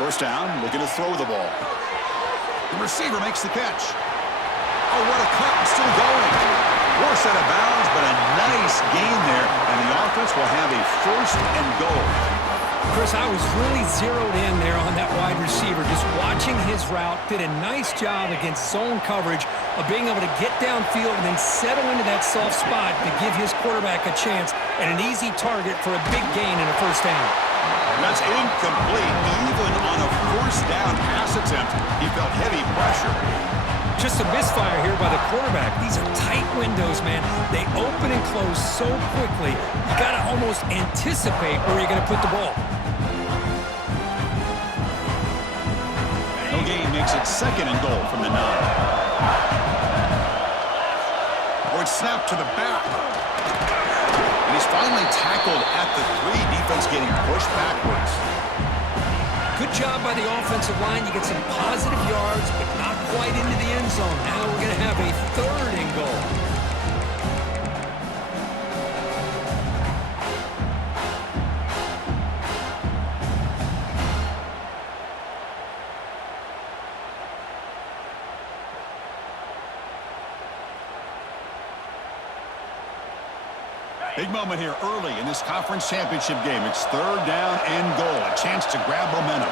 First down, looking to throw the ball. The receiver makes the catch. Oh, what a cut, still going. Forced out of bounds, but a nice gain there, and the offense will have a first and goal. Chris, I was really zeroed in there on that wide receiver, just watching his route. Did a nice job against zone coverage of being able to get downfield and then settle into that soft spot to give his quarterback a chance and an easy target for a big gain in a first down. That's incomplete. Even on a first down pass attempt, he felt heavy pressure. Just a misfire here by the quarterback. These are tight windows, man. They open and close so quickly, you got to almost anticipate where you're going to put the ball. No gain makes it second and goal from the 9. Or it's snapped to the back. And he's finally tackled at the 3. Defense getting pushed backwards. Good job by the offensive line. You get some positive yards, but not quite into the end zone. Now we're going to have a third and goal. Big moment here early in this conference championship game. It's third down and goal. A chance to grab momentum.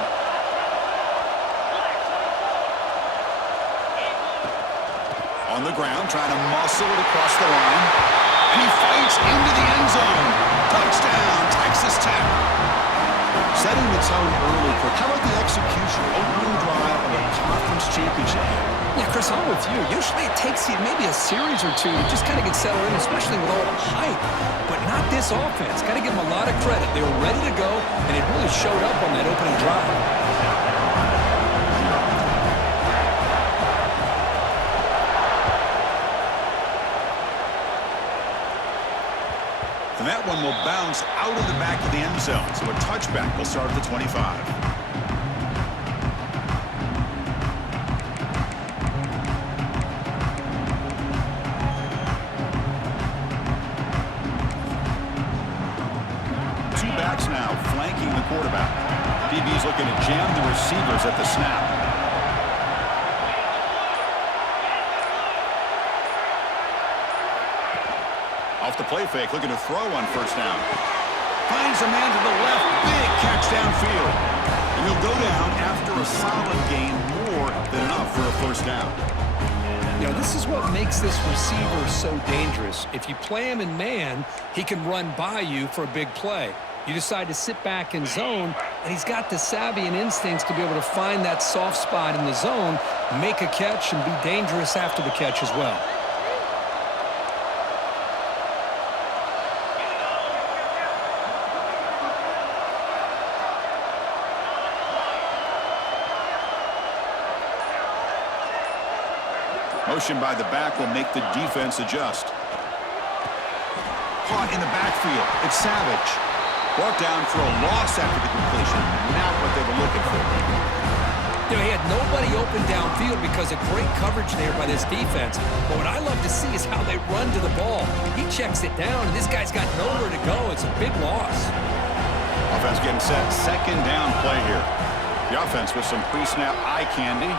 On the ground, trying to muscle it across the line. And he fights into the end zone. Touchdown, Texas Tech. Setting the tone early for how about the execution, opening drive of a conference championship game? Yeah, Chris, I'm with you. Usually it takes you maybe a series or two to just kind of get settled in, especially with all the hype. But not this offense. Got to give them a lot of credit. They were ready to go, and it really showed up on that opening drive. And that one will bounce out of the back of the end zone. So a touchback will start at the 25. Now flanking the quarterback. DB's looking to jam the receivers at the snap. Off the play fake, looking to throw on first down. Finds a man to the left, big catch downfield. And he'll go down after a solid gain, more than enough for a first down. You know, this is what makes this receiver so dangerous. If you play him in man, he can run by you for a big play. You decide to sit back in zone, and he's got the savvy and instincts to be able to find that soft spot in the zone, make a catch, and be dangerous after the catch as well. Motion by the back will make the defense adjust. Caught in the backfield. It's Savage. Brought down for a loss after the completion. Not what they were looking for. You know, he had nobody open downfield because of great coverage there by this defense. But what I love to see is how they run to the ball. He checks it down, and this guy's got nowhere to go. It's a big loss. Offense getting set. Second down play here. The offense with some pre-snap eye candy.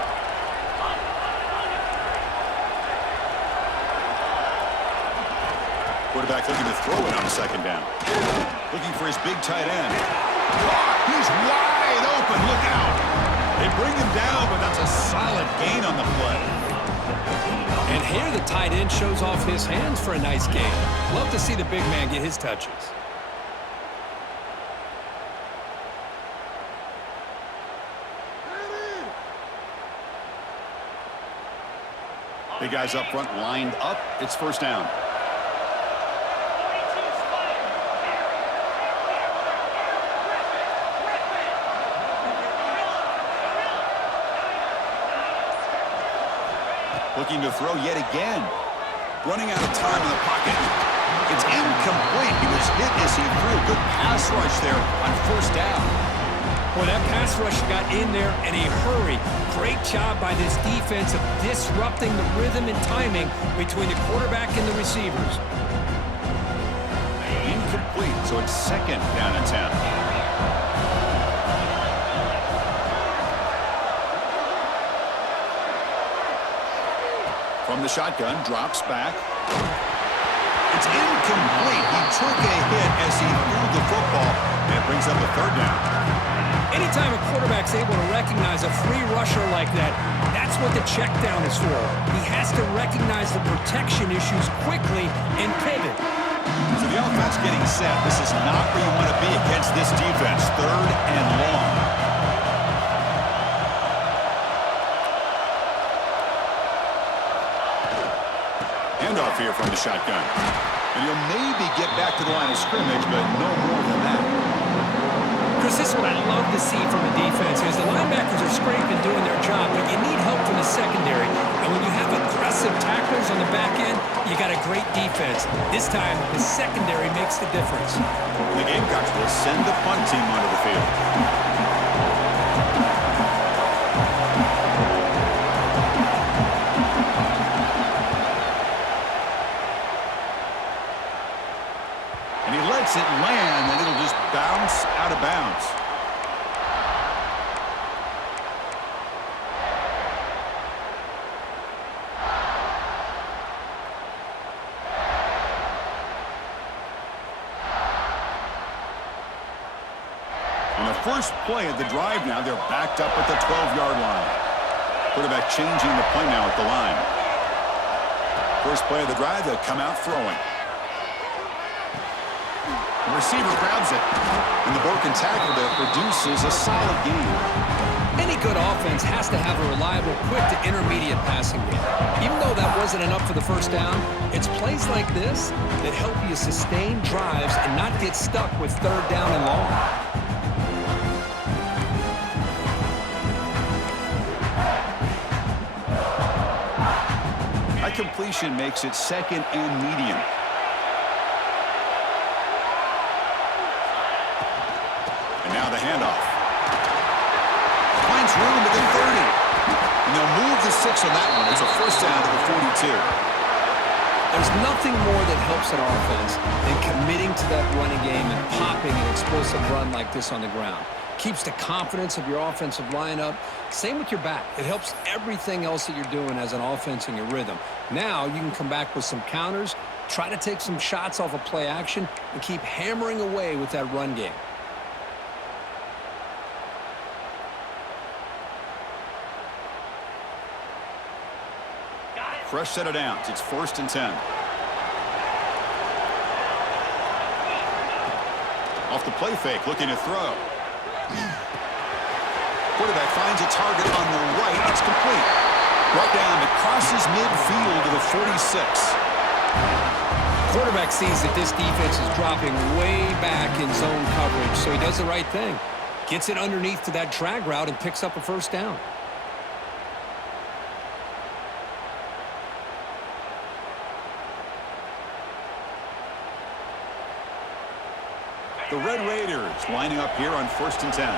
Quarterback looking to throw it on second down. Looking for his big tight end. He's wide open. Look out. They bring him down, but that's a solid gain on the play. And here the tight end shows off his hands for a nice gain. Love to see the big man get his touches. Big guys up front lined up. It's first down. Looking to throw yet again. Running out of time in the pocket. It's incomplete. He was hit as he threw. Good pass rush there on first down. Boy, that pass rush got in there in a hurry. Great job by this defense of disrupting the rhythm and timing between the quarterback and the receivers. Incomplete, so it's second down and 10. From the shotgun, drops back. It's incomplete. He took a hit as he threw the football, and it brings up a third down. Anytime a quarterback's able to recognize a free rusher like that, that's what the check down is for. He has to recognize the protection issues quickly and pivot. So the offense getting set. This is not where you want to be against this defense. Third and long. Handoff here from the shotgun. And he'll maybe get back to the line of scrimmage, but no more than that. Chris, this is what I love to see from a defense is the linebackers are scraping doing their job, but you need help from the secondary. And when you have aggressive tacklers on the back end, you got a great defense. This time, the secondary makes the difference. The Gamecocks will send the punt team onto the field. And he lets it land, and it'll just bounce out of bounds. On the first play of the drive now, they're backed up at the 12-yard line. Quarterback changing the play now at the line. First play of the drive, they'll come out throwing. The receiver grabs it, and the broken tackle there produces a solid gain. Any good offense has to have a reliable, quick to intermediate passing game. Even though that wasn't enough for the first down, it's plays like this that help you sustain drives and not get stuck with third down and long. That completion makes it second and medium. And now the handoff. Finds room at the 30. And they'll move the 6 on that one. It's a first down to the 42. There's nothing more that helps an offense than committing to that running game and popping an explosive run like this on the ground. Keeps the confidence of your offensive lineup. Same with your back. It helps everything else that you're doing as an offense in your rhythm. Now you can come back with some counters, try to take some shots off of play action, and keep hammering away with that run game. Fresh set of downs. It's 1st and 10. Off the play fake, looking to throw. Quarterback finds a target on the right. It's complete. Brought down. It crosses midfield to the 46. Quarterback sees that this defense is dropping way back in zone coverage, so he does the right thing. Gets it underneath to that drag route and picks up a first down. The Red Raiders lining up here on 1st and 10.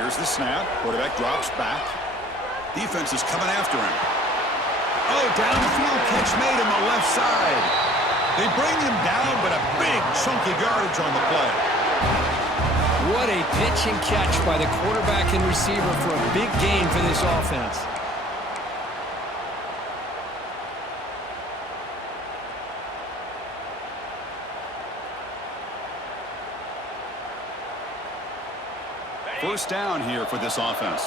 Here's the snap. Quarterback drops back. Defense is coming after him. Oh, downfield catch made on the left side. They bring him down, but a big chunky yardage on the play. What a pitch and catch by the quarterback and receiver for a big gain for this offense. First down here for this offense.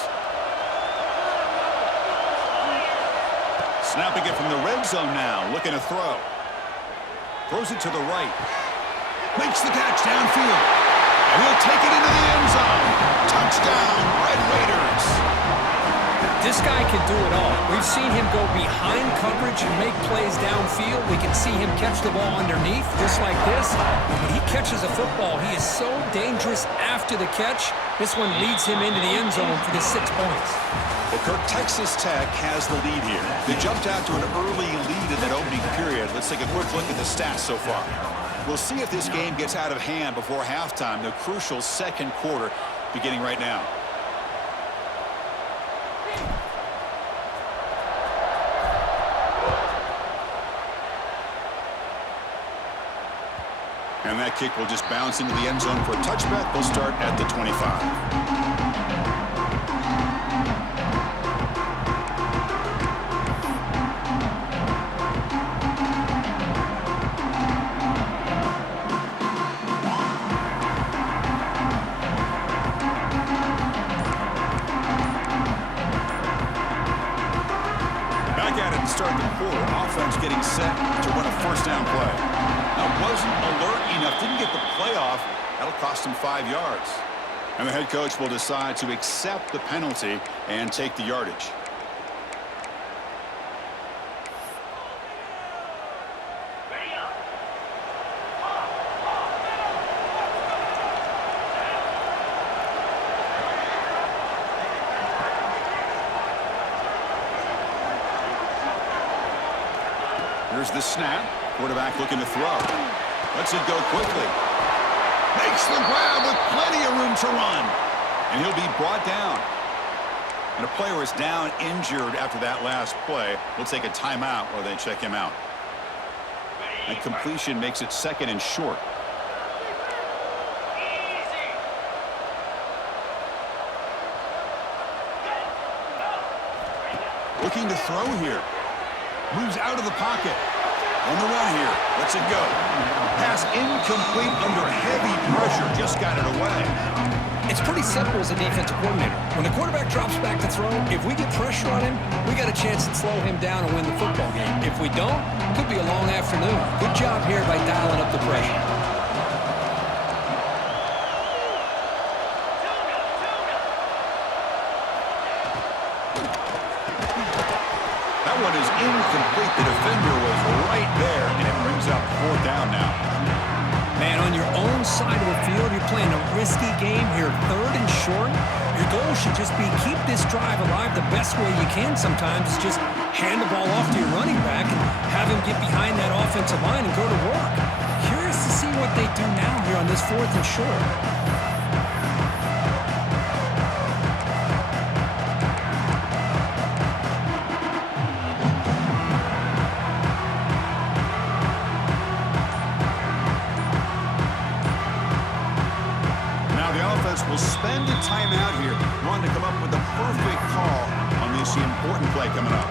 Snapping it from the red zone now, looking to throw. Throws it to the right. Makes the catch downfield. And he'll take it into the end zone. Touchdown, Red Raiders. This guy can do it all. We've seen him go behind coverage and make plays downfield. We can see him catch the ball underneath, just like this. When he catches a football, he is so dangerous after the catch. This one leads him into the end zone for the 6 points. Well, Kirk, Texas Tech has the lead here. They jumped out to an early lead in that opening period. Let's take a quick look at the stats so far. We'll see if this game gets out of hand before halftime, the crucial second quarter beginning right now. And that kick will just bounce into the end zone for a touchback. They'll start at the 25. set to run a first down play. Now, wasn't alert enough, didn't get the play off. That'll cost him 5 yards. And the head coach will decide to accept the penalty and take the yardage. Here's the snap. Quarterback looking to throw. Lets it go quickly. Makes the grab with plenty of room to run. And he'll be brought down. And a player is down injured after that last play. We'll take a timeout while they check him out. And completion makes it 2nd and short. Looking to throw here. Moves out of the pocket. On the run here. Lets it go. Pass incomplete under heavy pressure. Just got it away. It's pretty simple as a defensive coordinator. When the quarterback drops back to throw, if we get pressure on him, we got a chance to slow him down and win the football game. If we don't, it could be a long afternoon. Good job here by dialing up the pressure. That one is incomplete. The defender was right there, and it brings up 4th down now. Man, on your own side of the field, you're playing a risky game here, 3rd and short. Your goal should just be keep this drive alive the best way you can sometimes. Is just hand the ball off to your running back and have him get behind that offensive line and go to work. Curious to see what they do now here on this 4th and short. Will spend a timeout here. Want to come up with the perfect call on this important play coming up.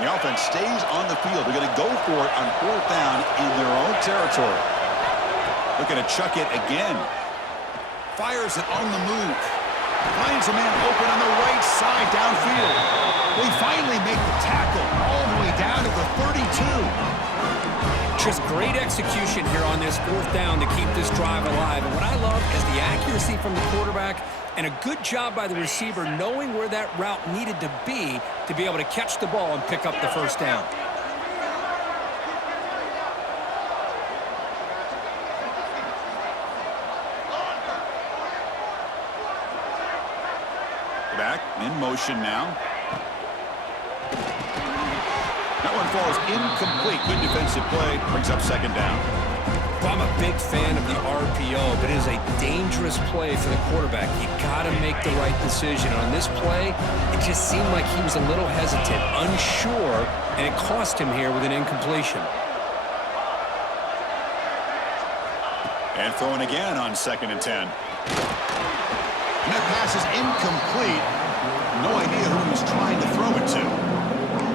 The offense stays on the field. They're going to go for it on 4th down in their own territory. Looking to chuck it again. Fires it on the move. Finds a man open on the right side downfield. They finally make the tackle all the way down to the 32. Just great execution here on this 4th down to keep this drive alive. And what I love is the accuracy from the quarterback and a good job by the receiver knowing where that route needed to be able to catch the ball and pick up the 1st down. Back in motion now. That one falls incomplete. Good defensive play. Brings up 2nd down. Well, I'm a big fan of the RPO, but it is a dangerous play for the quarterback. You got to make the right decision. On this play, it just seemed like he was a little hesitant, unsure, and it cost him here with an incompletion. And throwing again on 2nd and 10. And that pass is incomplete. No idea who he was trying to throw it to.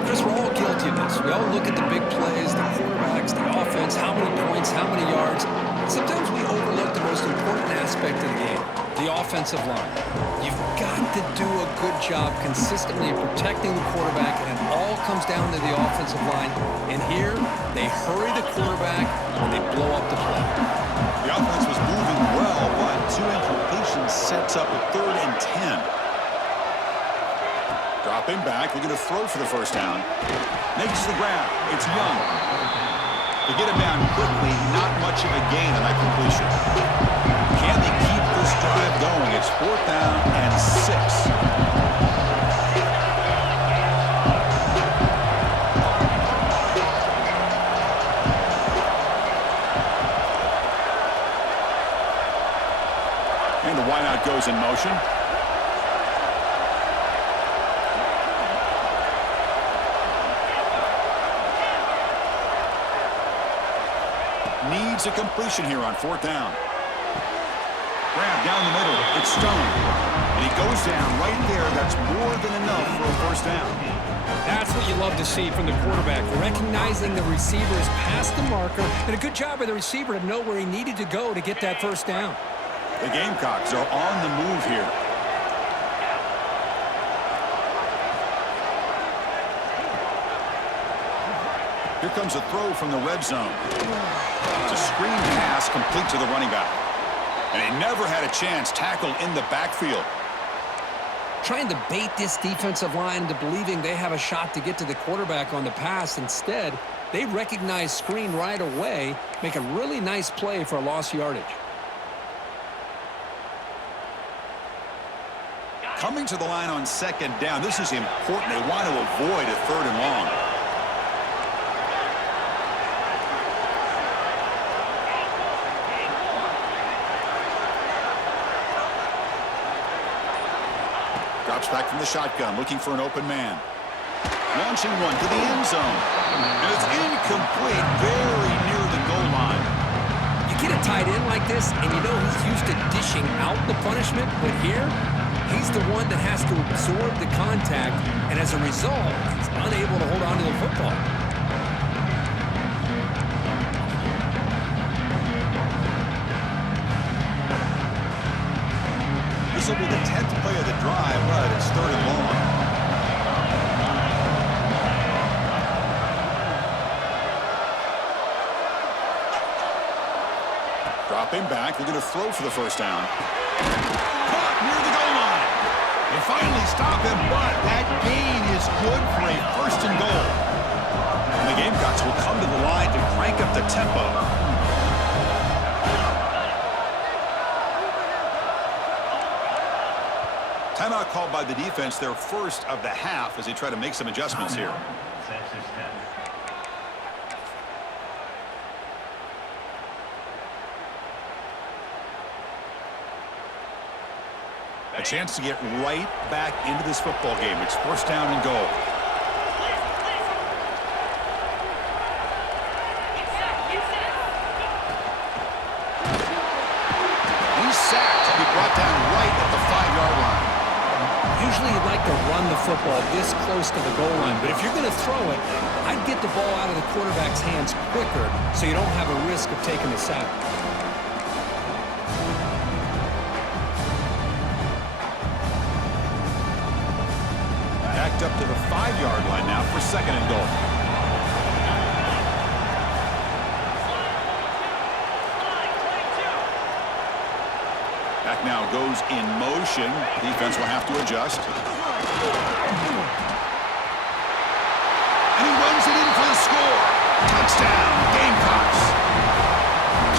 Chris, we're all guilty of this. We all look at the big plays, the quarterbacks, the offense, how many points, how many yards. Sometimes we overlook the most important aspect of the game, the offensive line. You've got to do a good job consistently protecting the quarterback, and it all comes down to the offensive line. And here, they hurry the quarterback, and they blow up the play. The offense was moving well, but 2 incompletions sets up a 3rd and 10. Dropping back, looking to throw for the 1st down. Makes the grab. It's Young. To get him down quickly, not much of a gain on that completion. Can they keep this drive going? It's 4th down and 6. And the wideout goes in motion. Needs a completion here on 4th down. Grab down the middle. It's Stone. And he goes down right there. That's more than enough for a first down. That's what you love to see from the quarterback, recognizing the receiver's past the marker, and a good job by the receiver to know where he needed to go to get that first down. The Gamecocks are on the move here. Here comes a throw from the red zone. It's a screen pass complete to the running back. And he never had a chance tackled in the backfield. Trying to bait this defensive line into believing they have a shot to get to the quarterback on the pass. Instead, they recognize screen right away, make a really nice play for a lost yardage. Coming to the line on second down, this is important. They want to avoid a third and long. Drops back from the shotgun, looking for an open man. Launching one to the end zone. And it's incomplete, very near the goal line. You get a tight end like this, and you know he's used to dishing out the punishment, but here, he's the one that has to absorb the contact, and as a result, he's unable to hold on to the football. This will be the 10th play of the drive, but it's third and long. Dropping back, they're going to throw for the first down. Caught near the goal line. They finally stop him, but that gain is good for a first and goal. And the Gamecocks will come to the line to crank up the tempo. Timeout called by the defense, their first of the half, as they try to make some adjustments here. A chance to get right back into this football game. It's first down and goal. He's sacked to be brought down right at the 5-yard line. Usually you'd like to run the football this close to the goal line, but if you're going to throw it, I'd get the ball out of the quarterback's hands quicker so you don't have a risk of taking the sack. Backed up to the 5-yard line now for second and goal. Back now goes in motion. Defense will have to adjust. And he runs it in for the score. Touchdown, Gamecocks.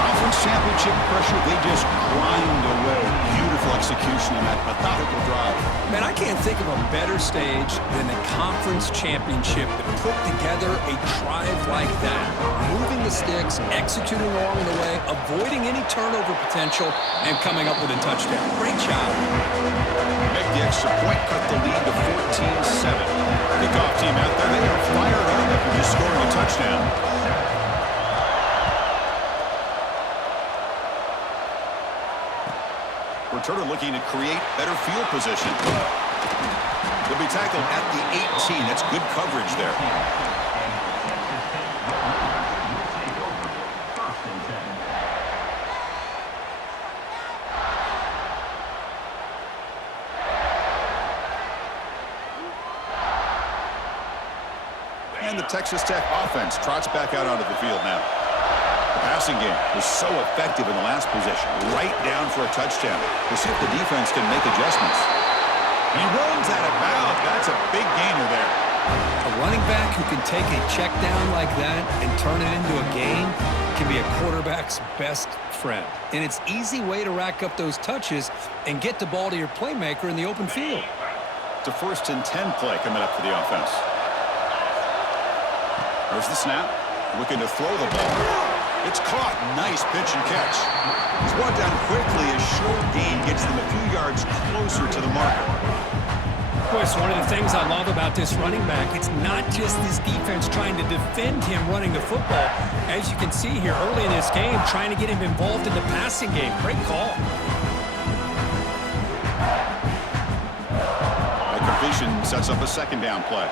Conference championship pressure, they just grind away. Beautiful execution on that methodical drive. Man, I can't think of a better stage than the conference championship to put together a drive like that. Moving the sticks, executing along the way, avoiding any turnover potential, and coming up with a touchdown. Great job. Make the extra point, cut the lead to 14-7. Kickoff team out there, they are fired up after just scoring a touchdown. Returner looking to create better field position. He'll be tackled at the 18. That's good coverage there. And the Texas Tech offense trots back out onto the field now. The passing game was so effective in the last possession, right down for a touchdown. We'll see if the defense can make adjustments. He runs out of bounds. That's a big gainer there. A running back who can take a check down like that and turn it into a gain can be a quarterback's best friend. And it's an easy way to rack up those touches and get the ball to your playmaker in the open field. It's a 1st and 10 play coming up for the offense. There's the snap. Looking to throw the ball. It's caught. Nice pitch and catch. He's brought down quickly. A short gain gets them a few yards closer to the marker. Boy, it's one of the things I love about this running back. It's not just this defense trying to defend him running the football. As you can see here early in this game, trying to get him involved in the passing game. Great call. sets up a second down play.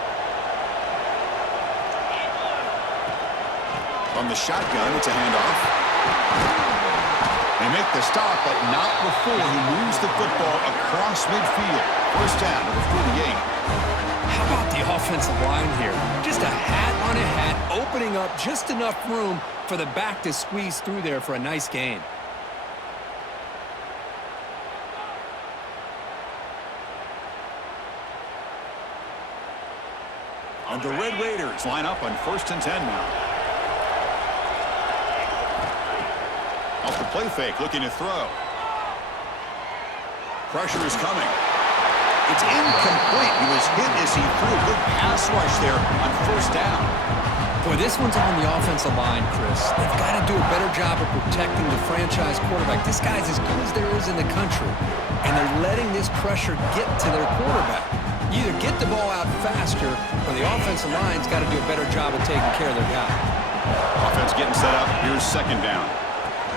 From the shotgun, it's a handoff. They make the stop, but not before he moves the football across midfield. First down to the 48. How about the offensive line here? Just a hat on a hat, opening up just enough room for the back to squeeze through there for a nice gain. And the Red Raiders line up on 1st and 10 now. Off the play fake, looking to throw. Pressure is coming. It's incomplete. He was hit as he threw a good pass rush there on 1st down. Boy, this one's on the offensive line, Chris. They've got to do a better job of protecting the franchise quarterback. This guy's as good as there is in the country, and they're letting this pressure get to their quarterback. You either get the ball out faster, or the offensive line's got to do a better job of taking care of their guy. Offense getting set up. Here's 2nd down.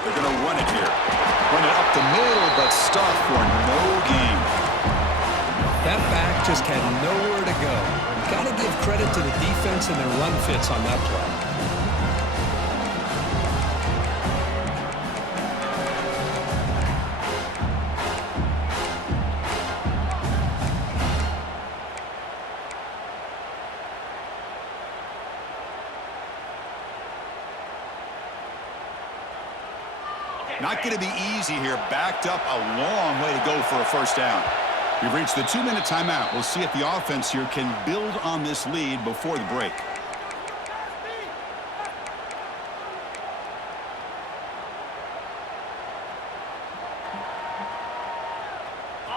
They're going to run it here. Run it up the middle, but stuffed for no gain. That back just had nowhere to go. Got to give credit to the defense and their run fits on that play. Not going to be easy here. Backed up a long way to go for a 1st down. We've reached the 2-minute timeout. We'll see if the offense here can build on this lead before the break.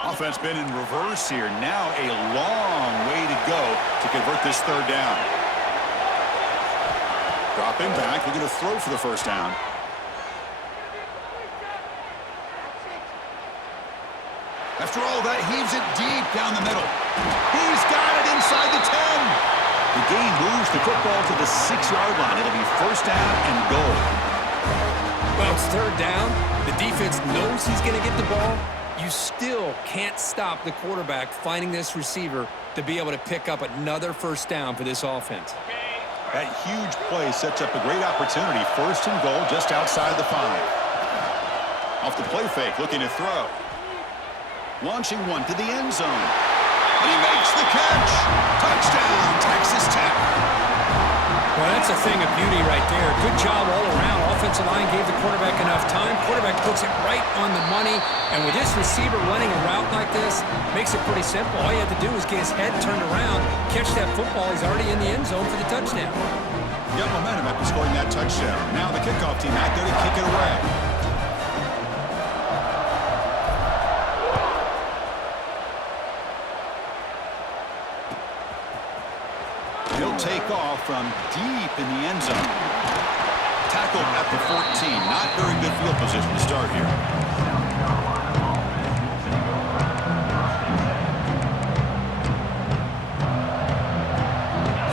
Offense been in reverse here. Now a long way to go to convert this 3rd down. Dropping back. We're going to throw for the 1st down. After all that, heaves it deep down the middle. He's got it inside the 10. The game moves the football to the 6-yard line. It'll be 1st down and goal. Well, it's 3rd down. The defense knows he's going to get the ball. You still can't stop the quarterback finding this receiver to be able to pick up another 1st down for this offense. That huge play sets up a great opportunity. 1st and goal just outside the 5. Off the play fake, looking to throw. Launching one to the end zone. And he makes the catch. Touchdown, Texas Tech. Well, that's a thing of beauty right there. Good job all around. Offensive line gave the quarterback enough time. Quarterback puts it right on the money. And with this receiver running a route like this, makes it pretty simple. All you have to do is get his head turned around, catch that football. He's already in the end zone for the touchdown. Got momentum after scoring that touchdown. Now the kickoff team out there to kick it away. He'll take off from deep in the end zone. Tackled at the 14. Not very good field position to start here.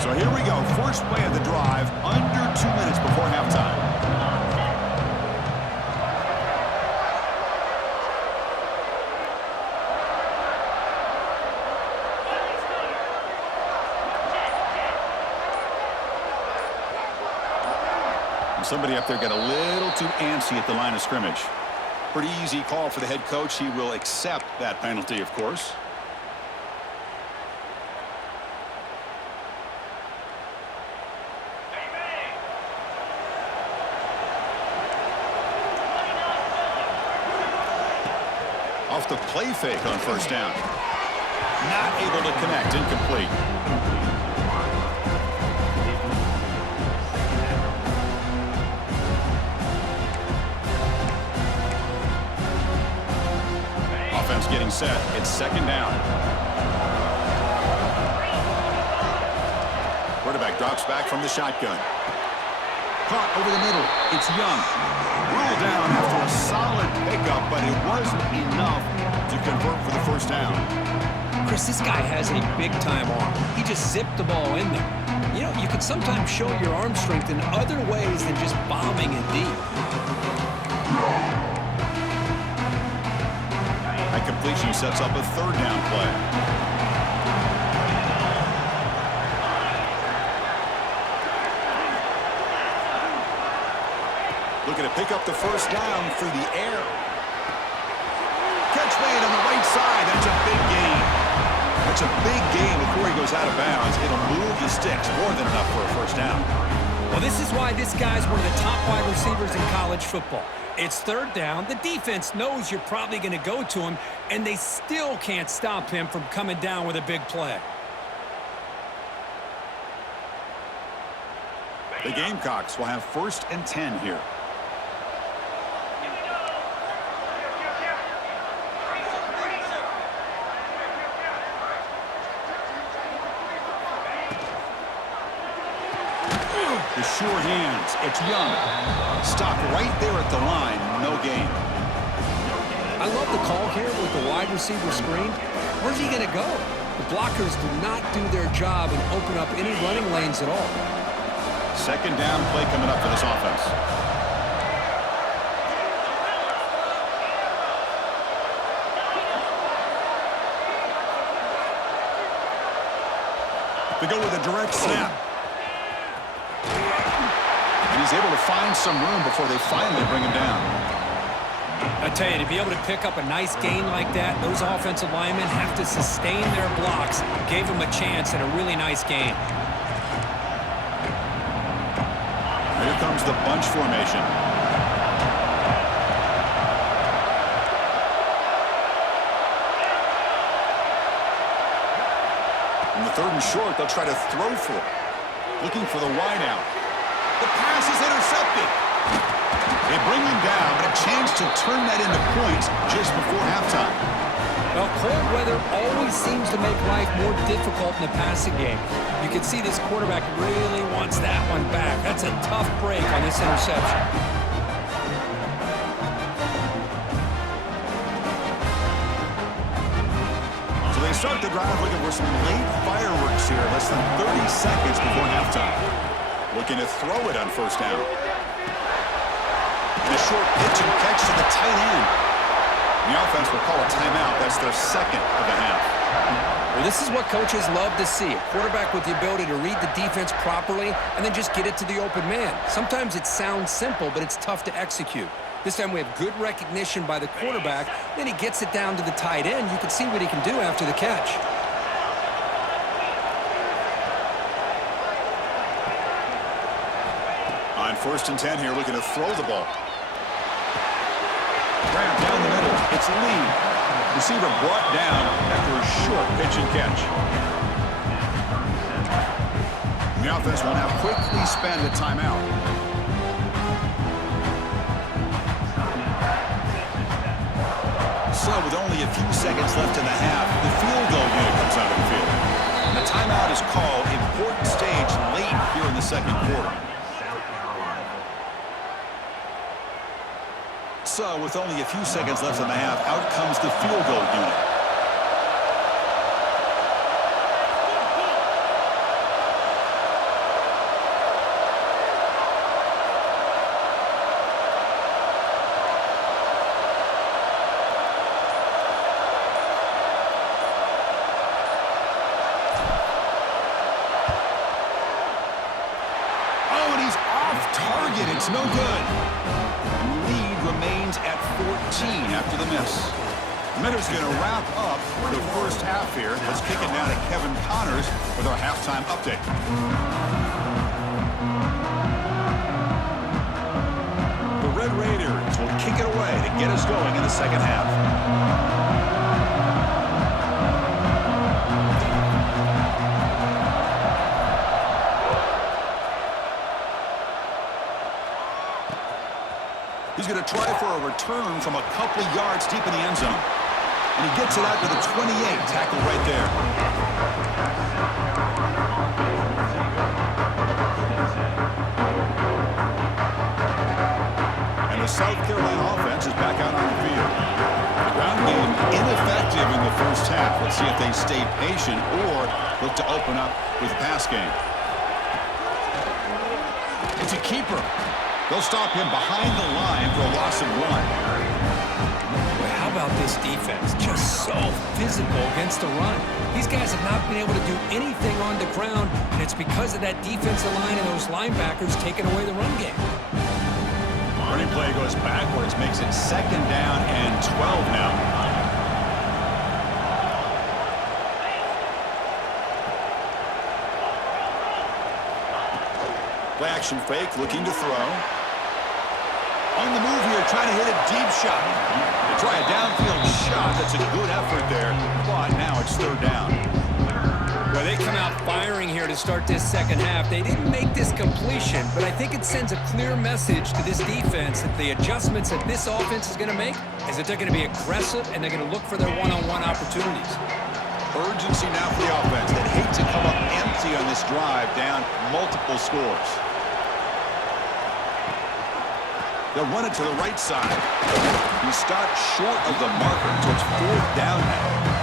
So here we go. First play of the drive. Under 2 minutes before halftime. Somebody up there got a little too antsy at the line of scrimmage. Pretty easy call for the head coach. He will accept that penalty, of course. Off the play fake on 1st down. Not able to connect. Incomplete. Getting set. It's 2nd down. Quarterback drops back from the shotgun. Caught over the middle. It's Young. Ruled down after a solid pickup, but it wasn't enough to convert for the 1st down. Chris, this guy has a big-time arm. He just zipped the ball in there. You know, you can sometimes show your arm strength in other ways than just bombing it deep. That completion sets up a 3rd down play. Looking to pick up the first down through the air. Catch made on the right side. That's a big gain. That's a big gain before he goes out of bounds. It'll move the sticks more than enough for a first down. Well, this is why this guy's one of the top wide receivers in college football. It's third down. The defense knows you're probably going to go to him, and they still can't stop him from coming down with a big play. The Gamecocks will have 1st and 10 here. The sure hands. It's Young. Stop right there at the line. No gain. I love the call here with the wide receiver screen. Where's he going to go? The blockers do not do their job and open up any running lanes at all. 2nd down play coming up for this offense. They go with a direct snap. And he's able to find some room before they finally bring him down. I tell you, to be able to pick up a nice gain like that, those offensive linemen have to sustain their blocks. Gave him a chance and a really nice gain. Here comes the bunch formation. In the 3rd and short, they'll try to throw for it. Looking for the wide out. The pass is intercepted. They bring him down, but a chance to turn that into points just before halftime. Well, cold weather always seems to make life more difficult in the passing game. You can see this quarterback really wants that one back. That's a tough break on this interception. So they start the drive looking for some late fireworks here, less than 30 seconds before halftime. Looking to throw it on 1st down. And a short pitch and catch to the tight end. The offense will call a timeout. That's their 2nd of the half. Well, this is what coaches love to see. A quarterback with the ability to read the defense properly and then just get it to the open man. Sometimes it sounds simple, but it's tough to execute. This time we have good recognition by the quarterback. Then he gets it down to the tight end. You can see what he can do after the catch. On 1st and 10 here, looking to throw the ball. Grab down the middle. It's Lee. Receiver brought down after a short pitch and catch. The offense will now quickly spend a timeout. So with only a few seconds left in the half, the field goal unit comes out of the field. And the timeout is called. Important stage late here in the 2nd quarter. So with only a few seconds left in the half, out comes the field goal unit. Oh, and he's off target. It's no good. Remains at 14 after the miss. The Miners going to wrap up the 1st half here. Let's kick it down to Kevin Connors with our halftime update. The Red Raiders will kick it away to get us going in the 2nd half. He's going to try for a return from a couple of yards deep in the end zone. And he gets it out to the 28, tackled right there. And the South Carolina offense is back out on the field. The ground game ineffective in the 1st half. Let's see if they stay patient or look to open up with the pass game. It's a keeper. They'll stop him behind the line for a loss of 1. Well, how about this defense? Just so physical against the run. These guys have not been able to do anything on the ground, and it's because of that defensive line and those linebackers taking away the run game. Running play goes backwards, makes it 2nd down and 12 now. Play action fake, looking to throw. On the move here, trying to hit a deep shot. They try a downfield shot. That's a good effort there, but now it's 3rd down. Well, they come out firing here to start this second half. They didn't make this completion, but I think it sends a clear message to this defense that the adjustments that this offense is going to make is that they're going to be aggressive and they're going to look for their one-on-one opportunities. Urgency now for the offense. They'd hate to come up empty on this drive, down multiple scores. They'll run it to the right side. He stopped short of the marker, so it's 4th down now.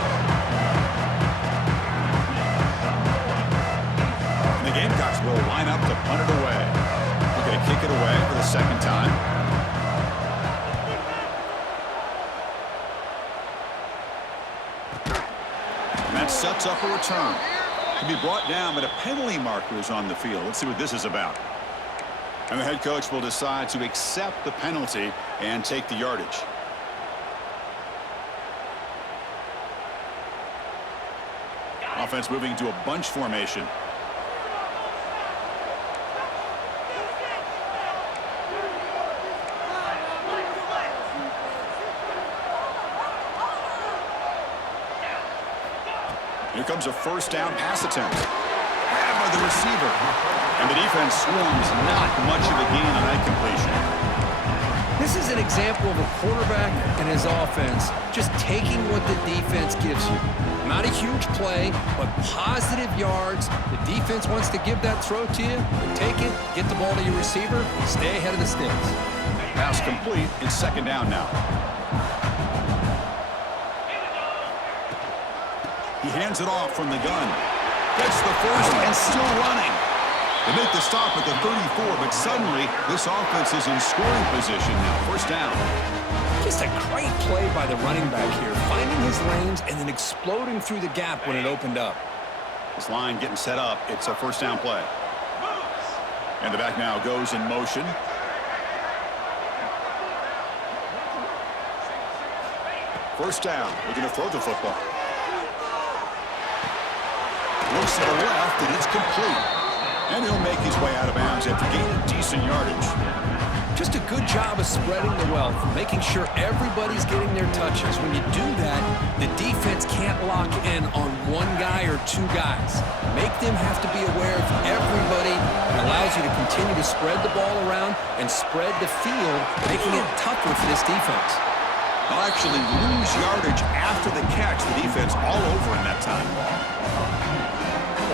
And the Gamecocks will line up to punt it away. They're going to kick it away for the 2nd time. And that sets up a return. To be brought down, but a penalty marker is on the field. Let's see what this is about. And the head coach will decide to accept the penalty and take the yardage. Offense moving to a bunch formation. Here comes a 1st down pass attempt. Grabbed by the receiver. And the defense swarms, not much of a gain on that completion. This is an example of a quarterback and his offense just taking what the defense gives you. Not a huge play, but positive yards. The defense wants to give that throw to you. You take it, get the ball to your receiver, stay ahead of the sticks. Pass complete. It's 2nd down now. He hands it off from the gun. Gets the 1st and still running. They make the stop at the 34, but suddenly this offense is in scoring position now. 1st down. Just a great play by the running back here, finding his lanes and then exploding through the gap when it opened up. This line getting set up. It's a 1st down play. And the back now goes in motion. First down. Looking to throw the football. Looks to the left, and it's complete. And he'll make his way out of bounds after gaining decent yardage. Just a good job of spreading the wealth, making sure everybody's getting their touches. When you do that, the defense can't lock in on one guy or 2 guys. Make them have to be aware of everybody. It allows you to continue to spread the ball around and spread the field, making it tougher for this defense. They'll actually lose yardage after the catch. The defense all over in that time.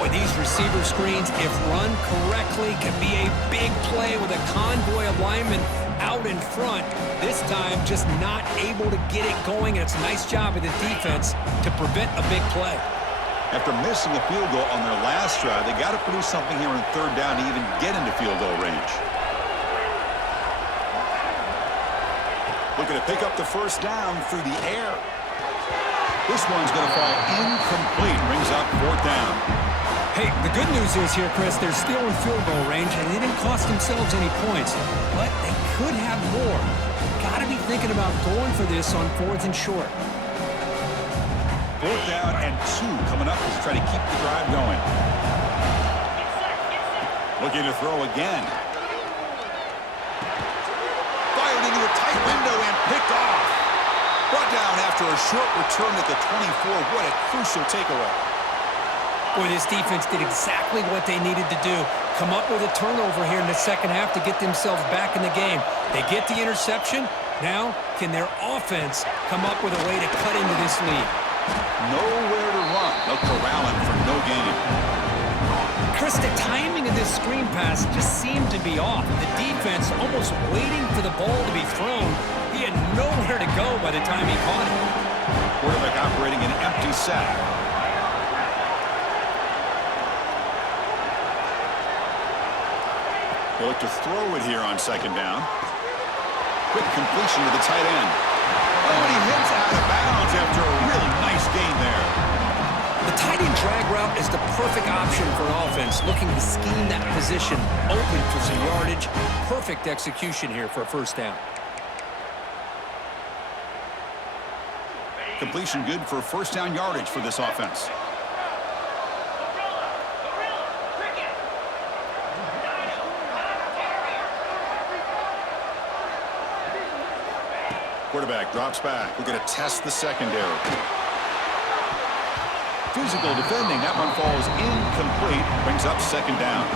Boy, these receiver screens, if run correctly, can be a big play with a convoy of linemen out in front. This time, just not able to get it going. And it's a nice job of the defense to prevent a big play. After missing a field goal on their last drive, they got to produce something here on 3rd down to even get into field goal range. Looking to pick up the 1st down through the air. This one's going to fall incomplete. Brings up 4th down. Hey, the good news is here, Chris, they're still in field goal range, and they didn't cost themselves any points. But they could have more. Got to be thinking about going for this on 4th and short. 4th down and 2 coming up to try to keep the drive going. Looking to throw again. Fired into a tight window and picked off. Brought down after a short return at the 24. What a crucial takeaway. Boy, this defense did exactly what they needed to do. Come up with a turnover here in the second half to get themselves back in the game. They get the interception. Now, can their offense come up with a way to cut into this lead? Nowhere to run. They'll corral him for no gain. Chris, the timing of this screen pass just seemed to be off. The defense almost waiting for the ball to be thrown. He had nowhere to go by the time he caught it. Quarterback operating an empty set. They look to throw it here on 2nd down. Quick completion to the tight end. Oh, and he hits out of bounds after a really nice gain there. The tight end drag route is the perfect option for an offense looking to scheme that position open for some yardage. Perfect execution here for a first down. Completion good for first down yardage for this offense. Quarterback drops back. We're going to test the secondary. Physical defending. That one falls incomplete. Brings up second down.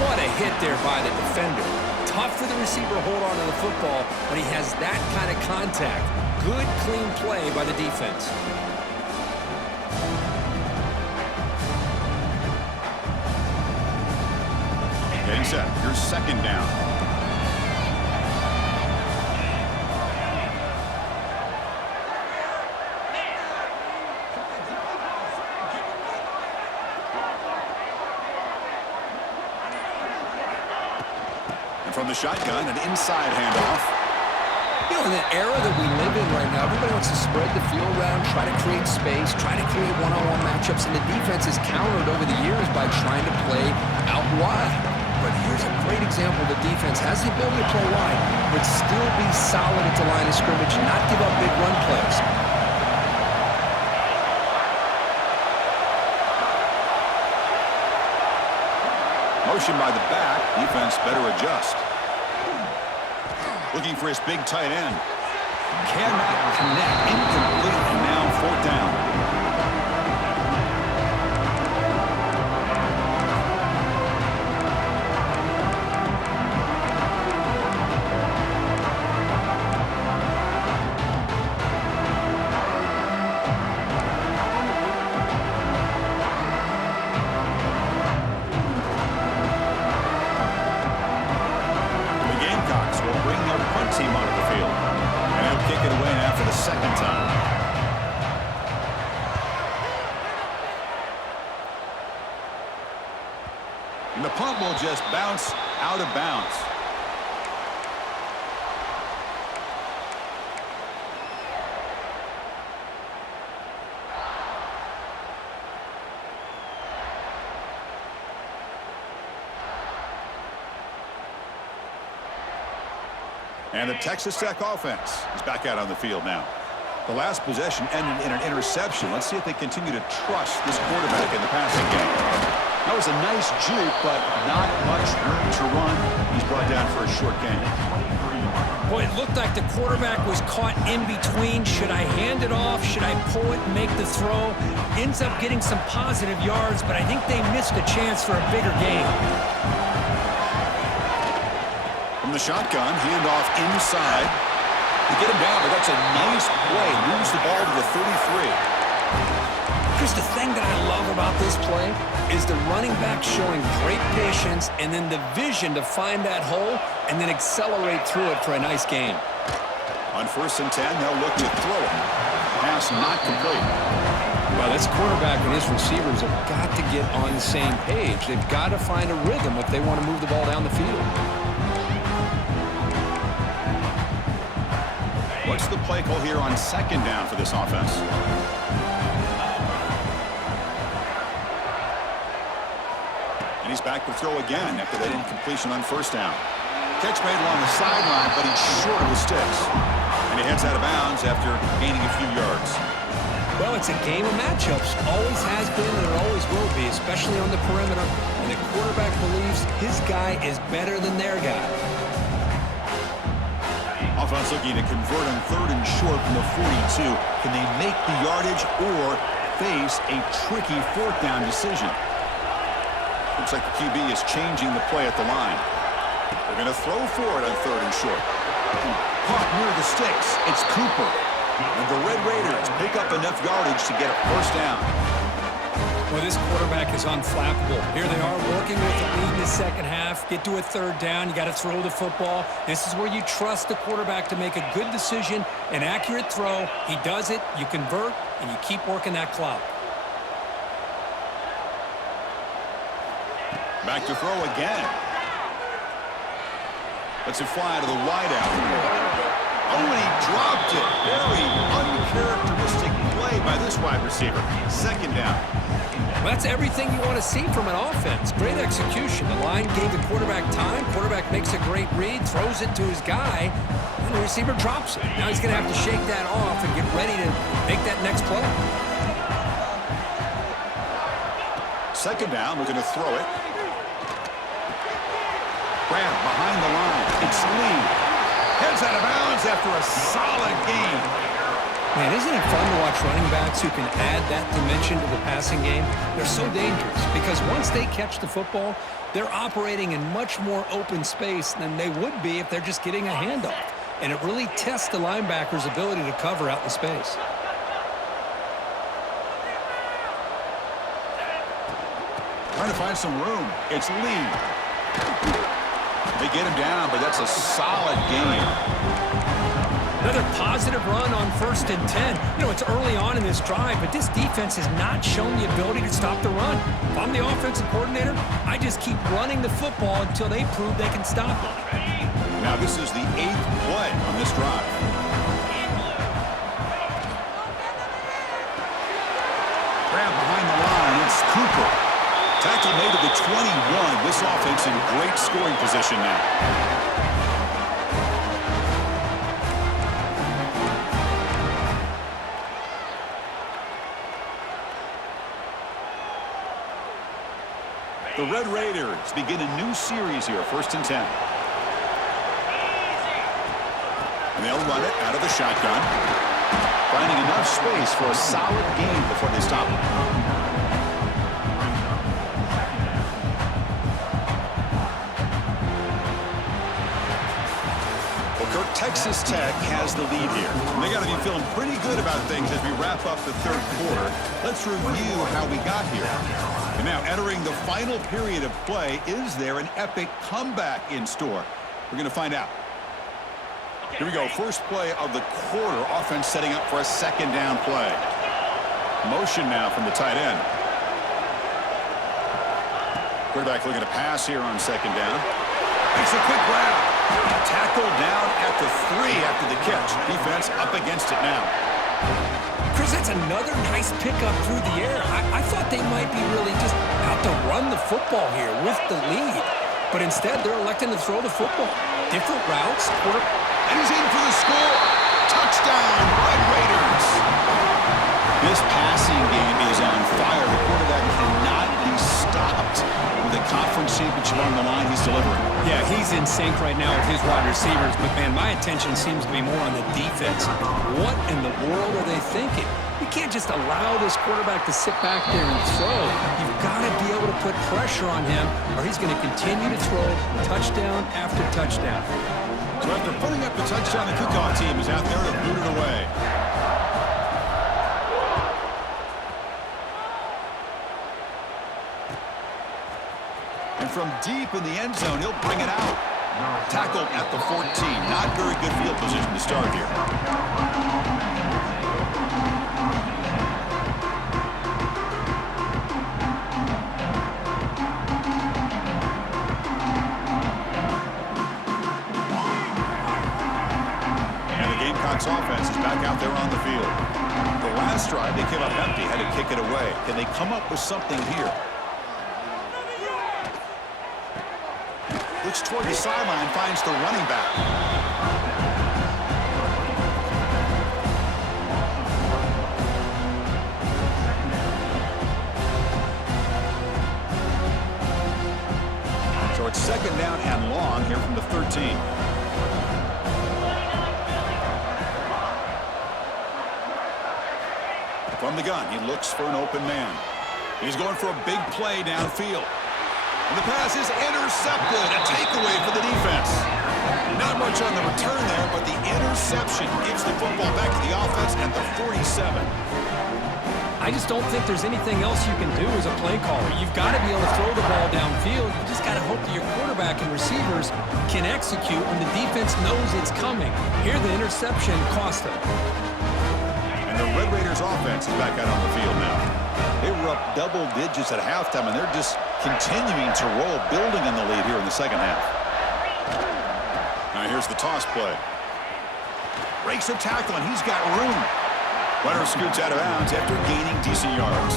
What a hit there by the defender. Tough for the receiver to hold on to the football, but he has that kind of contact. Good, clean play by the defense. Getting set. Here's second down. And from the shotgun, an inside handoff. You know, in the era that we live in right now, everybody wants to spread the field around, try to create space, try to create one-on-one matchups, and the defense has countered over the years by trying to play out wide. But here's a great example. The defense has the ability to play wide, but still be solid at the line of scrimmage, not give up big run plays. Motion by the back. Defense better adjust. Looking for his big tight end. Cannot connect. Incomplete. And now fourth down. Team onto the field. And he'll kick it away now for the second time. And the punt will just bounce out of bounds. And the Texas Tech offense is back out on the field now. The last possession ended in an interception. Let's see if they continue to trust this quarterback in the passing game. That was a nice juke, but not much room to run. He's brought down for a short gain. Boy, it looked like the quarterback was caught in between. Should I hand it off? Should I pull it and make the throw? Ends up getting some positive yards, but I think they missed a chance for a bigger gain. From the shotgun, handoff inside. To get him down, but that's a nice play. Moves the ball to the 33. Here's the thing that I love about this play is the running back showing great patience and then the vision to find that hole and then accelerate through it for a nice gain. On 1st and 10, they'll look to throw it. Pass not complete. Well, this quarterback and his receivers have got to get on the same page. They've got to find a rhythm if they want to move the ball down the field. What's the play call here on second down for this offense? And he's back to throw again after that incompletion on first down. Catch made along the sideline, but he's short of the sticks. And he heads out of bounds after gaining a few yards. Well, it's a game of matchups. Always has been and it always will be, especially on the perimeter. And the quarterback believes his guy is better than their guy. Offense looking to convert on 3rd and short from the 42. Can they make the yardage or face a tricky 4th down decision? Looks like the QB is changing the play at the line. They're going to throw for it on 3rd and short. Caught near the sticks. It's Cooper. And the Red Raiders pick up enough yardage to get a first down. Well, this quarterback is unflappable. Here they are working with the lead in the second half. Get to a 3rd down. You got to throw the football. This is where you trust the quarterback to make a good decision, an accurate throw. He does it, you convert, and you keep working that clock. Back to throw again. Let's it fly to the wideout. Oh, and he dropped it. Very uncharacteristic play by this wide receiver. Second down. Well, that's everything you want to see from an offense. Great execution. The line gave the quarterback time. Quarterback makes a great read, throws it to his guy, and the receiver drops it. Now he's going to have to shake that off and get ready to make that next play. Second down, we're going to throw it. Grab behind the line. It's Lee. Heads out of bounds after a solid game. Man, isn't it fun to watch running backs who can add that dimension to the passing game? They're so dangerous because once they catch the football, they're operating in much more open space than they would be if they're just getting a handoff. And it really tests the linebacker's ability to cover out in space. Trying to find some room. It's Lee. They get him down, but that's a solid game. Another positive run on 1st and 10. You know, it's early on in this drive, but this defense has not shown the ability to stop the run. If I'm the offensive coordinator, I just keep running the football until they prove they can stop it. Now this is the 8th play on this drive. Grab behind the line. It's Cooper. Tackle made to the 21. This offense in great scoring position now. The Red Raiders begin a new series here, 1st and 10. And they'll run it out of the shotgun, finding enough space for a solid gain before they stop it. Well, Kirk, Texas Tech has the lead here. And they got to be feeling pretty good about things as we wrap up the 3rd quarter. Let's review how we got here. And now entering the final period of play, is there an epic comeback in store? We're going to find out. Here we go. First play of the quarter. Offense setting up for a 2nd down play. Motion now from the tight end. Quarterback looking to pass here on 2nd down. Makes a quick grab. Tackled down at the 3 after the catch. Defense up against it now. Chris, that's another nice pickup through the air. I thought they might be really just out to run the football here with the lead. But instead, they're electing to throw the football. Different routes. And he's in for the score. Touchdown, Red Raiders. This passing game is on fire. The quarterback cannot be stopped. With a conference championship on the line, he's delivering. Yeah, he's in sync right now with his wide receivers. But, man, my attention seems to be more on the defense. What in the world are they thinking? You can't just allow this quarterback to sit back there and throw. You've got to be able to put pressure on him, or he's going to continue to throw touchdown after touchdown. So after putting up the touchdown, the kickoff team is out there to boot it away. And from deep in the end zone, he'll bring it out. Tackled at the 14. Not very good field position to start here. And the Gamecocks offense is back out there on the field. The last drive, they came up empty, had to kick it away. Can they come up with something here? Looks toward the sideline, finds the running back. So it's 2nd down and long here from the 13. From the gun, he looks for an open man. He's going for a big play downfield. And the pass is intercepted. A takeaway for the defense. Not much on the return there, but the interception gives the football back to the offense at the 47. I just don't think there's anything else you can do as a play caller. You've got to be able to throw the ball downfield. You just got to hope that your quarterback and receivers can execute when the defense knows it's coming. Here, the interception cost them. And the Red Raiders offense is back out on the field now. They were up double digits at halftime, and they're just continuing to roll, building on the lead here in the 2nd half. Now here's the toss play. Breaks a tackle, and he's got room. Runner scoots out of bounds after gaining decent yards.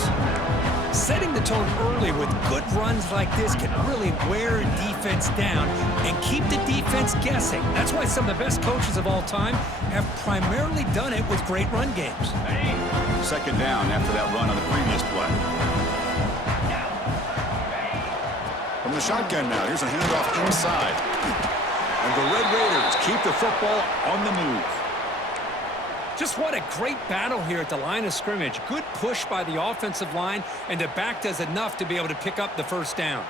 Setting the tone early with good runs like this can really wear a defense down and keep the defense guessing. That's why some of the best coaches of all time have primarily done it with great run games. Second down after that run on the previous play. From the shotgun now, here's a handoff inside. And the Red Raiders keep the football on the move. Just what a great battle here at the line of scrimmage. Good push by the offensive line, and the back does enough to be able to pick up the first down.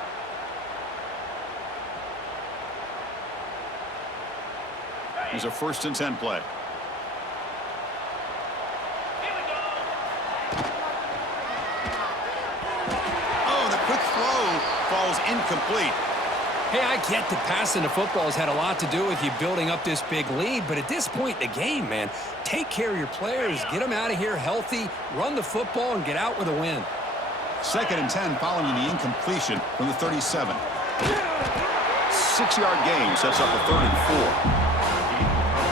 Here's a 1st and 10 play. Oh, the quick throw falls incomplete. Hey, I get that passing the football has had a lot to do with you building up this big lead, but at this point in the game, man, take care of your players, get them out of here healthy, run the football, and get out with a win. 2nd and 10 following the incompletion from the 37. 6-yard gain sets up a 3rd and 4.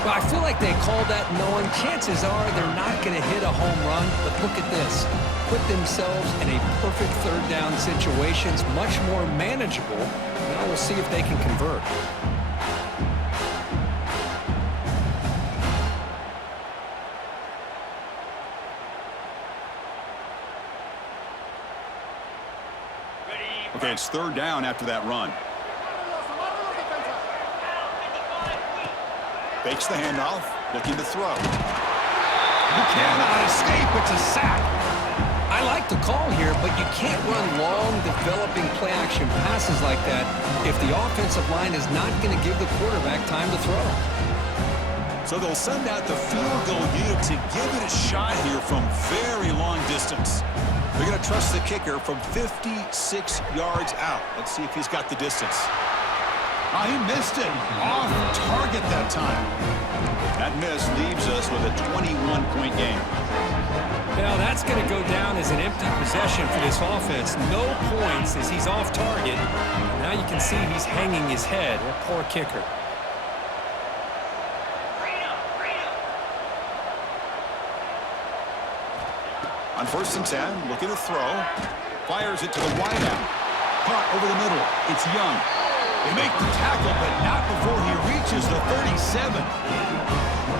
Well, I feel like they called that knowing chances are they're not going to hit a home run, but look at this. Put themselves in a perfect 3rd down situation. It's much more manageable. Now we'll see if they can convert. Okay, it's 3rd down after that run. Fakes the handoff, looking to throw. You cannot escape. It's a sack. I like the call here, but you can't run long, developing play-action passes like that if the offensive line is not going to give the quarterback time to throw. So they'll send out the field goal unit to give it a shot here from very long distance. They're going to trust the kicker from 56 yards out. Let's see if he's got the distance. Oh, he missed it. Off target that time. That miss leaves us with a 21-point game. Now that's going to go down as an empty possession for this offense. No points as he's off target. Now you can see he's hanging his head. A poor kicker. On 1st and 10, looking to throw. Fires it to the wideout. Caught over the middle. It's Young. They make the tackle, but not before he reaches the 37.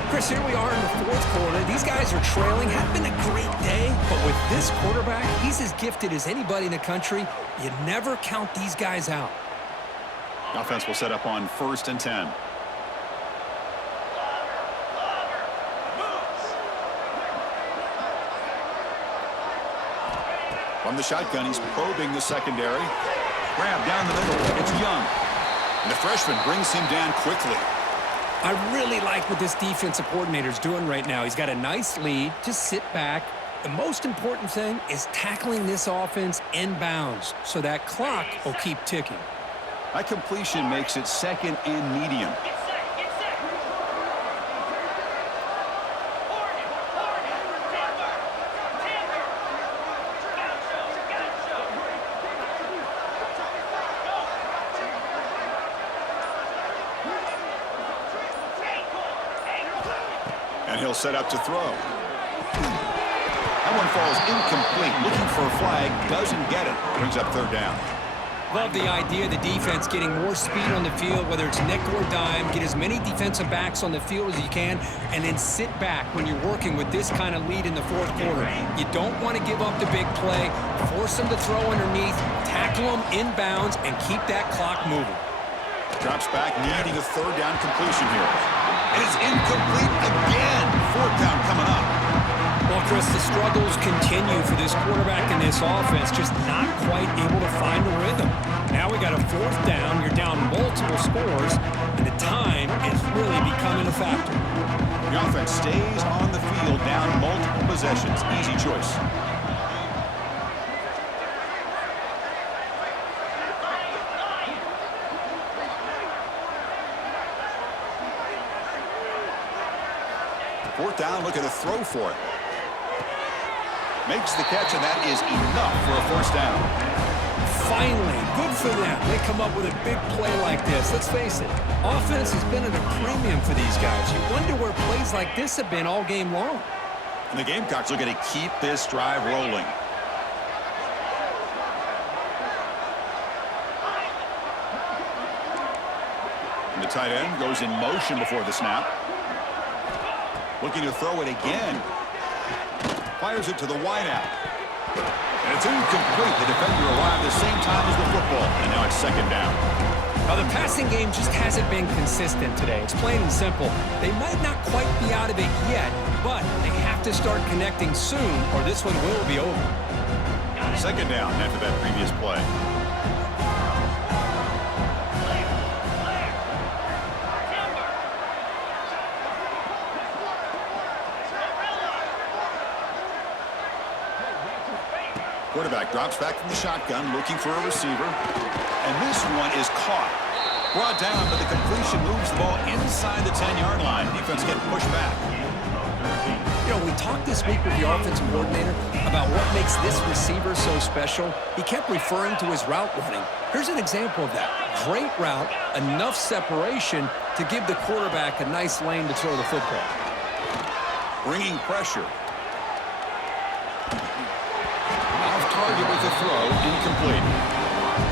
Chris, here we are in the 4th quarter. These guys are trailing. Had been a great day, but with this quarterback, he's as gifted as anybody in the country. You never count these guys out. Offense will set up on 1st and 10. From the shotgun, he's probing the secondary. Grab down the middle. It's Young. And the freshman brings him down quickly. I really like what this defensive coordinator's doing right now. He's got a nice lead. Just sit back. The most important thing is tackling this offense inbounds so that clock will keep ticking. That completion makes it 2nd and medium. And he'll set up to throw. That one falls incomplete. Looking for a flag. Doesn't get it. Brings up 3rd down. Love the idea of the defense getting more speed on the field, whether it's nickel or dime. Get as many defensive backs on the field as you can, and then sit back when you're working with this kind of lead in the 4th quarter. You don't want to give up the big play. Force them to throw underneath. Tackle them inbounds and keep that clock moving. Drops back, needing a 3rd down completion here. And it's incomplete again. 4th down coming up. Well, Chris, the struggles continue for this quarterback in this offense, just not quite able to find a rhythm. Now we got a 4th down. You're down multiple scores, and the time is really becoming a factor. The offense stays on the field, down multiple possessions. Easy choice. Fourth down, looking to throw for it. Makes the catch, and that is enough for a 1st down. Finally, good for them. They come up with a big play like this. Let's face it, offense has been at a premium for these guys. You wonder where plays like this have been all game long. And the Gamecocks are going to keep this drive rolling. And the tight end goes in motion before the snap. Looking to throw it again. Fires it to the wideout. And it's incomplete. The defender arrived the same time as the football. And now it's second down. Now, the passing game just hasn't been consistent today. It's plain and simple. They might not quite be out of it yet, but they have to start connecting soon, or this one will be over. Second down after that previous play. Quarterback drops back from the shotgun, looking for a receiver. And this one is caught. Brought down, but the completion moves the ball inside the 10-yard line. Defense getting pushed back. You know, we talked this week with the offensive coordinator about what makes this receiver so special. He kept referring to his route running. Here's an example of that. Great route, enough separation to give the quarterback a nice lane to throw the football. Bringing pressure. Target with the throw, incomplete.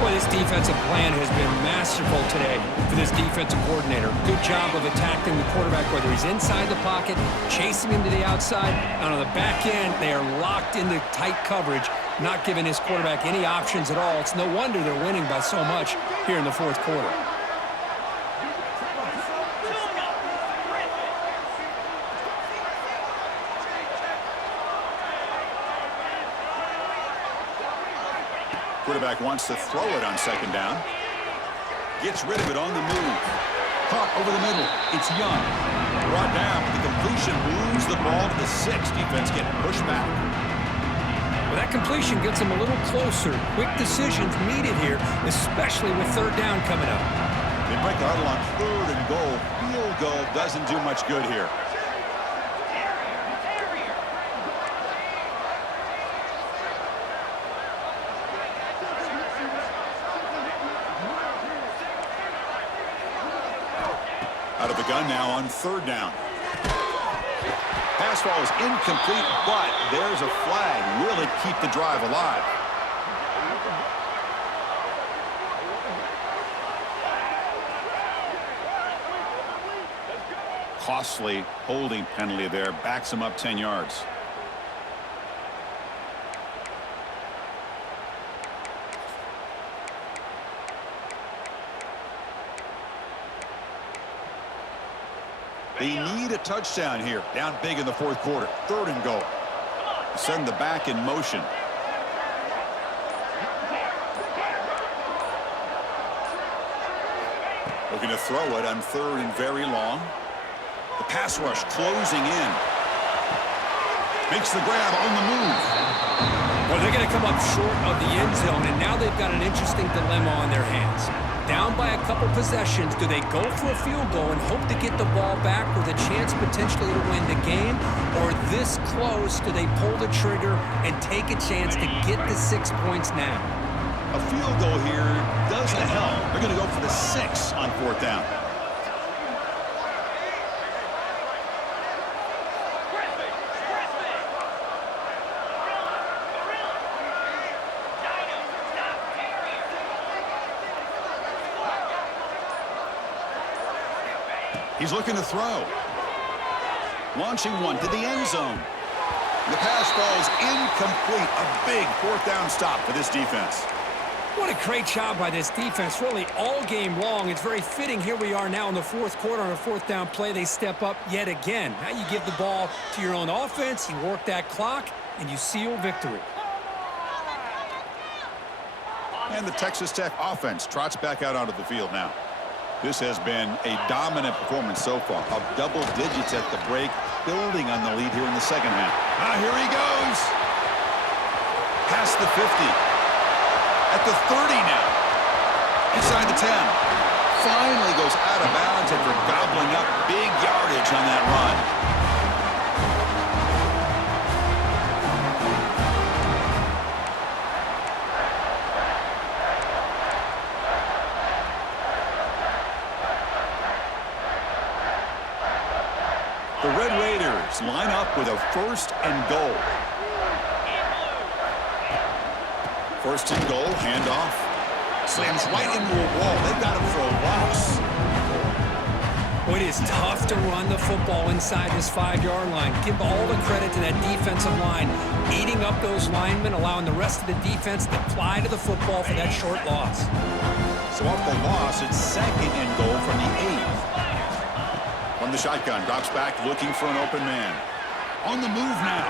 Boy, this defensive plan has been masterful today for this defensive coordinator. Good job of attacking the quarterback, whether he's inside the pocket, chasing him to the outside, and on the back end, they are locked into tight coverage, not giving his quarterback any options at all. It's no wonder they're winning by so much here in the fourth quarter. Quarterback wants to throw it on second down. Gets rid of it on the move. Caught over the middle. It's Young. Brought down. The completion moves the ball to the 6. Defense getting pushed back. Well, that completion gets them a little closer. Quick decisions needed here, especially with third down coming up. They break the huddle on third and goal. Field goal doesn't do much good here. Out of the gun now on third down. Pass ball is incomplete, but there's a flag. Really keep the drive alive. Costly holding penalty there. Backs him up 10 yards. They need a touchdown here. Down big in the fourth quarter. Third and goal. Send the back in motion. Looking to throw it on third and very long. The pass rush closing in. Makes the grab on the move. Well, they're going to come up short of the end zone, and now they've got an interesting dilemma on their hands. Down by a couple possessions, do they go for a field goal and hope to get the ball back with a chance potentially to win the game? Or this close, do they pull the trigger and take a chance to get the 6 points now? A field goal here doesn't help. They're going to go for the 6 on fourth down. He's looking to throw. Launching one to the end zone. The pass ball is incomplete. A big fourth down stop for this defense. What a great job by this defense, really all game long. It's very fitting. Here we are now in the fourth quarter on a fourth down play. They step up yet again. Now you give the ball to your own offense, you work that clock, and you seal victory. And the Texas Tech offense trots back out onto the field now. This has been a dominant performance so far. Up double digits at the break, building on the lead here in the second half. Here he goes. Past the 50. At the 30 now. Inside the 10. Finally goes out of bounds after gobbling up big yardage on that run. Bucks line up with a 1st and goal. 1st and goal, handoff. Slams right into a wall. They got him for a loss. Well, it is tough to run the football inside this 5-yard line. Give all the credit to that defensive line, eating up those linemen, allowing the rest of the defense to fly to the football for that short loss. So off the loss, it's 2nd and goal from the 8. From the shotgun, drops back looking for an open man. On the move now.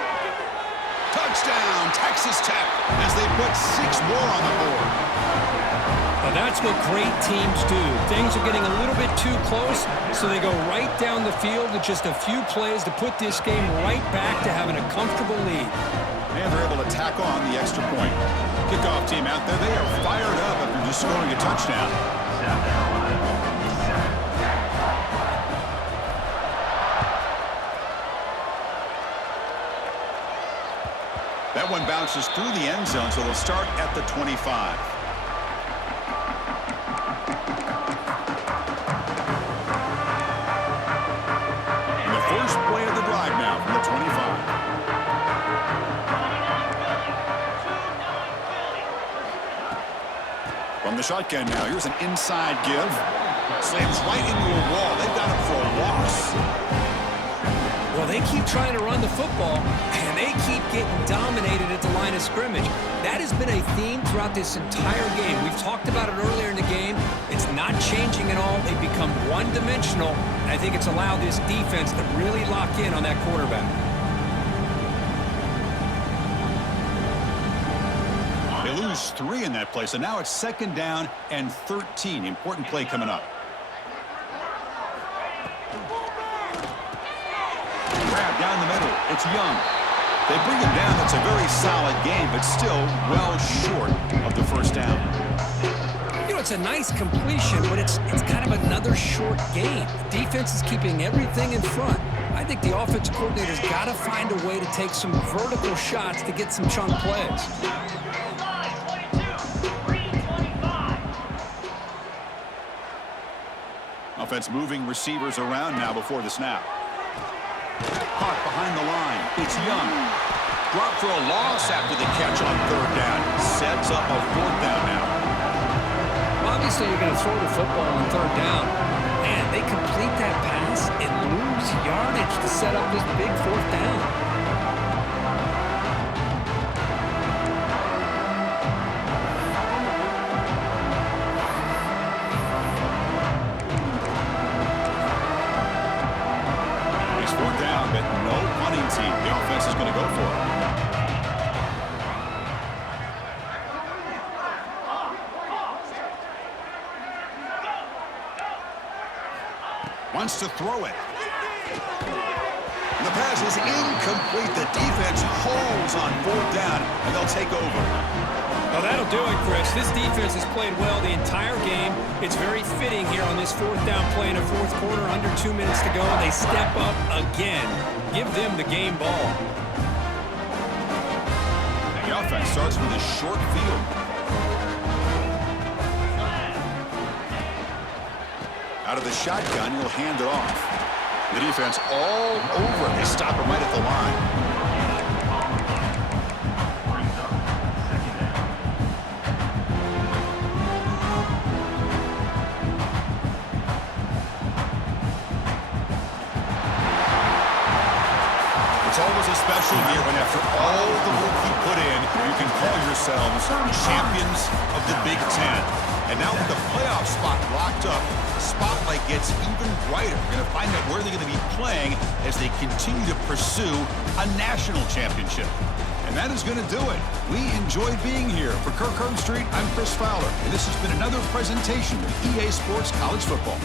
Touchdown, Texas Tech, as they put 6 more on the board. Well, that's what great teams do. Things are getting a little bit too close, so they go right down the field with just a few plays to put this game right back to having a comfortable lead. And they're able to tack on the extra point. Kickoff team out there, they are fired up after just scoring a touchdown. That one bounces through the end zone, so they'll start at the 25. And the first play of the drive now from the 25. From the shotgun now, here's an inside give. Slams right into a wall. They've got him for a loss. Well, they keep trying to run the football, and they keep getting dominated at the line of scrimmage. That has been a theme throughout this entire game. We've talked about it earlier in the game. It's not changing at all. They've become one-dimensional, and I think it's allowed this defense to really lock in on that quarterback. They lose 3 in that play, so now it's 2nd down and 13. Important play coming up. Grab down the middle. It's Young. They bring him down. That's a very solid game, but still well short of the 1st down. You know, it's a nice completion, but it's kind of another short game. The defense is keeping everything in front. I think the offensive coordinator's got to find a way to take some vertical shots to get some chunk plays. Offense moving receivers around now before the snap. Caught behind the line. It's Young. Dropped for a loss after the catch on 3rd down. Sets up a 4th down now. Well, obviously, you're going to throw the football on 3rd down. And they complete that pass and lose yardage to set up this big 4th down. The offense is going to go for it. Wants to throw it. And the pass is incomplete. The defense holds on 4th down, and they'll take over. Well, that'll do it, Chris. This defense has played well the entire game. It's very fitting here on this 4th down play in the 4th quarter. Under 2 minutes to go. They step up again. Give them the game ball. The offense starts with a short field. Out of the shotgun, he'll hand it off. The defense all over it. They stop him right at the line. It's always a special year when after all the work you put in, you can call yourselves champions of the Big Ten. And now with the playoff spot locked up, the spotlight gets even brighter. We're going to find out where they're going to be playing as they continue to pursue a national championship. And that is going to do it. We enjoyed being here. For Kirk Herbstreit, I'm Chris Fowler, and this has been another presentation of EA Sports College Football.